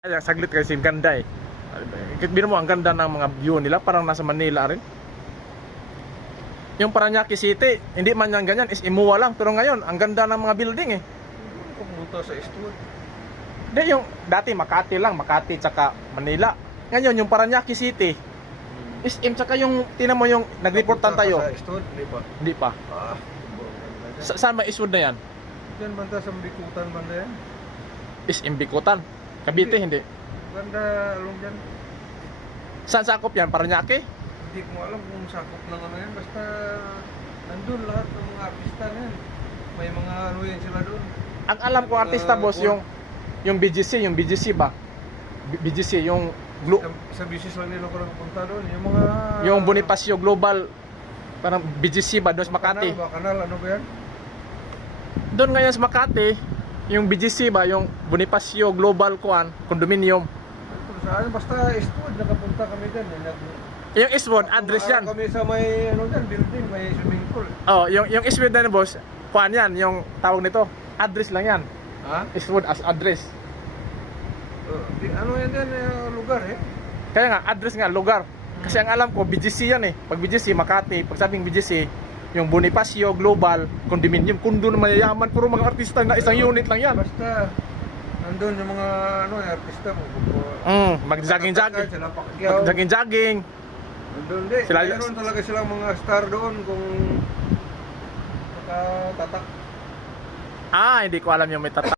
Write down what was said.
Kaya saglit kasi yung ganda eh. Biro mo ang ganda ng mga view nila, parang nasa Manila rin. Yung Parañaque City, hindi man yan ganyan, is Imuwa lang. Pero ngayon, ang ganda ng mga building eh. Pumunta sa Eastwood. Hindi, yung dati Makati lang, Makati tsaka Manila. Ngayon, yung Parañaque City, SM tsaka yung, tinan mo yung nag-reportan tayo. Sa Eastwood, hindi pa. Hindi pa. Saan ba Eastwood na yan? Diyan banda sa Bikutan banda yan. SM Bikutan. Cavite, hindi. Banda along dyan. Saan sakop yan? Parañaque? Hindi ko alam kung sakop ng ano yan. Basta nandun lahat ng mga artista na yan. May mga ano yan sila doon. Ang alam ko artista boss, yung BGC ba? BGC, yung Sa business lang nila ko lang punta doon. Yung mga... yung Bonifacio Global, parang BGC ba doon sa Makati? Kanal, ano ba yan? Doon ngayon sa Makati, yung BGC ba, yung Bonifacio Global Condominium. Saan? Basta Eastwood, nakapunta kami dyan. Yung Eastwood, address yan. Kami sa may ano dyan, building, may swimming pool. Oh, yung Eastwood na boss, kuan yan, yung tawag nito. Address lang yan. Ha? Eastwood as address. Ano yan dyan, lugar eh? Kaya nga, address nga, lugar. Kasi ang alam ko, BGC yan eh. Pag BGC, Makati. Pag sabing BGC, yung Bonifacio Global Condominium, kundo na mayayaman, puro mga artista na isang unit lang yan. Basta, nandun yung mga ano, artista mo. Mag-jogging-jogging. Sila Pacquiao. Mag-jogging-jogging. Nandun din. Sila- Mayroon talaga silang mga star doon kung tatak. Hindi ko alam yung may tata.